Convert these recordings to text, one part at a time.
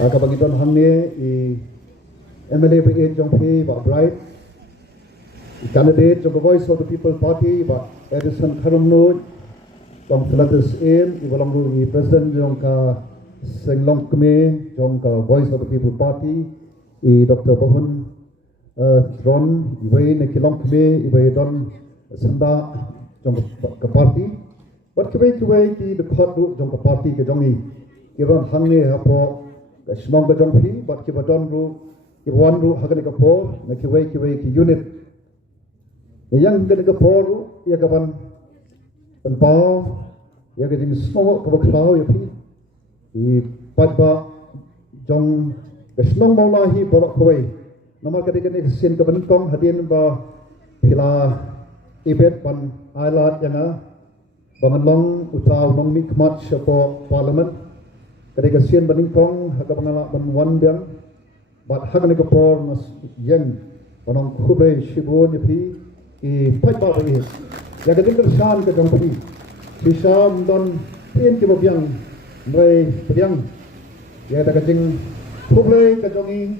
Kapag ito hang ni MLA pa jong phi ba bright candidate jong Voice of the People Party ba Edison Karumno jong Philatus in iwalang ru president jong ka Senglong Kme jong ka Voice of the People Party Dr. Bahun Ron iway na Kilong Kme iway don sanda jong ka party but kwe ki the court jong ka party ke jong iron hang ni hapo Snong ka jong phi but ki badon ru Iwan ru hagan ka por na kiway ki unit yang gan ka por ru ya kapan tanpa ya ka jing snow ka baklaw ya pi I padba jong ka snong mau lahi borok kawai namar ka digan sin ka banikong hadin ba pila ibet pan alat yang bangalong utaw nong mikmat po parliament kadika sin banikong haga bangala ban wan biang but hagan ka por mas yang panong khube shibon pi pai ba ba ya ga dinter san ka jong pi bisam don pin ki bobyang mai pyang ya da ka jing khube ka jong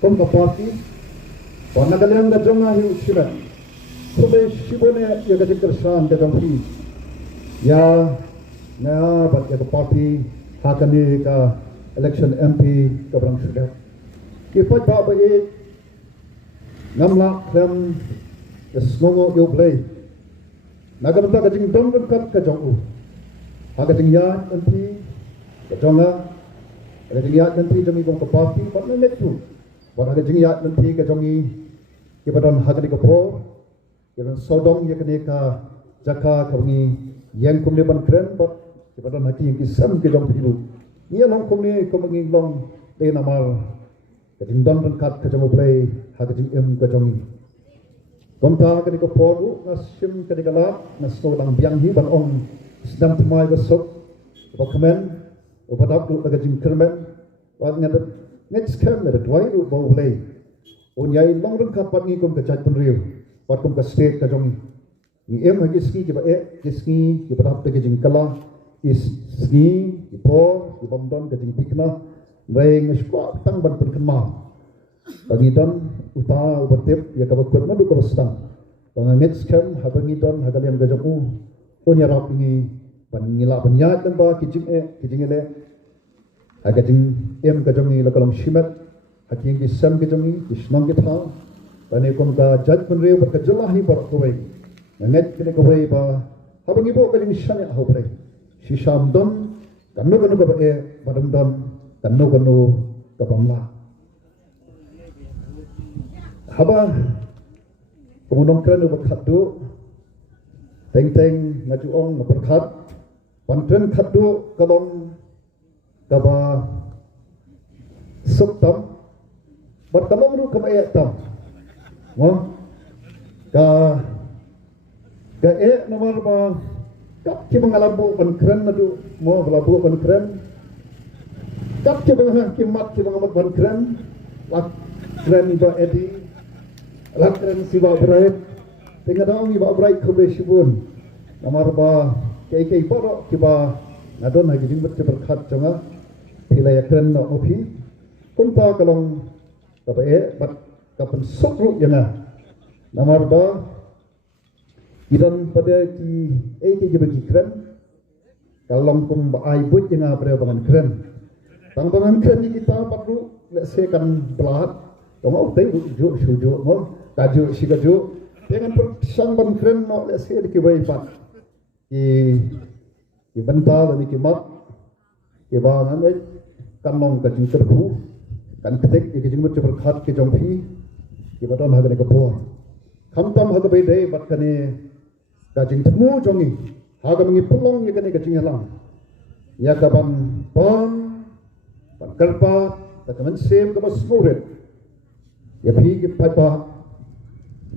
kom ka party pon na galang da jong hi shiba khube shibon ya ga dinter san ka jong pi ya na ba ka party hagan ka election MP ka brang sudah Kifat ba ba ngamla klem snongo yo play nagamta ka jing dong kat ka jong haga jing ya anti ka jonga ka jing ya anti jong igong ka party but na netu but haga jing ya anti ka jong ki badon haga ka po kiran sodong ya ka jaka ka ngi yang kum le ban kren but ki badon haki ki sam ki jong pilu ia long kum ni ko ngi long de namal Kading don ran kat kajong play hakajing kajong komta kadika poru nasim kadika la nasno lang biang hi ban ong sedang temai besok ba kemen opadap du kajing kermen wa ngada next kem ada dwai du ba play on yai long ran kat pat ni kom kajat penriu pat kom ka state kajong ni hagi ski ki ba ski ki padap kajing kala is ski ki por ki bamdon kajing tikna Rai ngeskwa tang ban perkenal Bangidan uta ubatip ya kabakut madu kabastang Banganget skem habangidan hagalian gajamu Onya rap ini Bangila banyat dan ba kijing ele Hagajing gajangi lakalang shimet Haking kisam gajangi kisnong kitha Bani kon ka jad penreu berkajalahi barak kawai Nanget kini kawai ba Habangibo kajing syanya hawai Shisham don Kanu ka badam don Kanu kapamla. Haba pengunong keren berkat tu, teng ngajuong berkat, pantren kadu kalong kaba suktam, berkalong ru kama tam, mo ka nomor ba kap ki mangalabu pankren nadu mo balabu pankren Kap ke bangah kimat ke bangah ban keren, lak keren iba edi, lak keren siba bright, tengah dong iba bright kube shibun, namar ba kei poro kiba ngadon lagi jimbat berkat jonga, pilai keren no opi, kunta kalong kape bat kapan sokru yana, namar ba idan pada ki bagi keren, kalong kum ba aibut yana pada bangan keren. Tangbangan keren kita perlu lesekan belat. Tengok teh ujuk sujuk mo kaju si kaju. Dengan persang ban keren no lese dikibai pat. Ki bentar dan kimat. Ki bangan kan long kajing terku. Kan ketik ki jing berkat ke jongpi. Ki badon haga ne kapor. Kamtam haga bedai bat kane kajing temu jongi. Haga mengi pelong ye kane kajing halang. Ya kaban pon Kalpa, takaman sem kamas murid. Ya pi kipa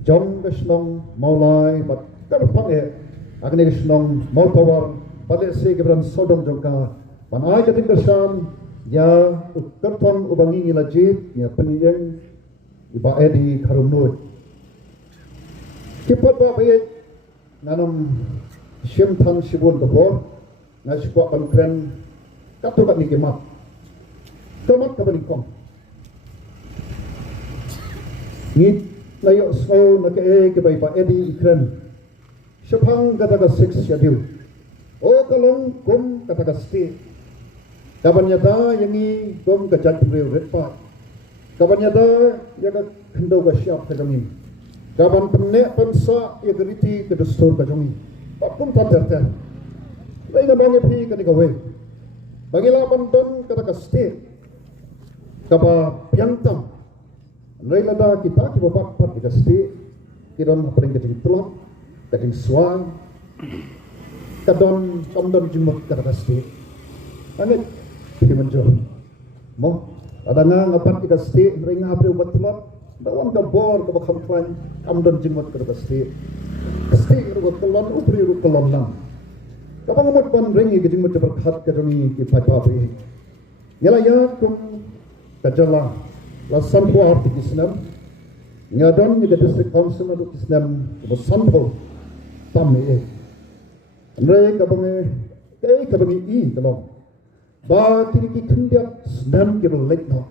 jong kasnong maulai, bat kalpang agni kasnong mautawar, pada se kebran sodom jongka. Panai kating kasam, ya kalpang ubangi ilajit, ya peniyeng iba edi karumnud. Kipat ba bayet nanam siem tang sibun kapor, ngasipwa kan kren katukat ni kimat. kamat kabalikong ngit layo so na ke bai ba edi ikran shapang kata ka six schedule o kalong kum kata ka sti kabanyada yangi kum ka jat breu red pa kabanyada yaga khndo ka syap ka jongi kaban penne pensa yagriti ka dostor ka jongi papum paterta lai na bangi phi ka ni ka we bagila banton kata ka sti kaba piantam Nailada kita bapak pat kita sti kiram paling kecil tulak kecil suang kadon jumot kata sti ane pimenjo mo ada ngapat kita sti ringa abre ubat tulak dawan ka bor ka bakam klan kamdon jumot kata sti ru kolon upri ru kolon na kapang mot pon ringi kecil mot berkat kadoni ki patapri nyala ya kum kajala la sampo arti kisnam ngadon ni district council of kisnam ko sampo tamme andre kabangi I talo ba tini ki khundia snam ke lek no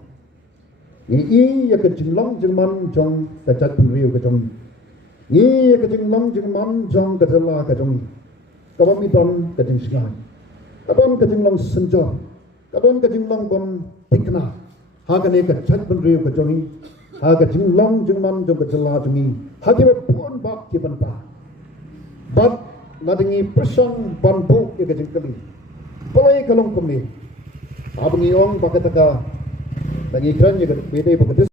I ya ka jinglong jingman jong ka chat riu ka jong ni ya ka jinglong jingman jong ka jala ka jong kabami don ka jing singai kabon ka jinglong senjo kabon ka jinglong bon tikna Hagane ka chat ban riu ka jongi haga jinglong jingman jong ka jala jongi hagi pon ba ki ban pa bat nadingi persang banbu ya ka jingkali polai kalong kumi abngi ong bakataka dangi kran ya ka bede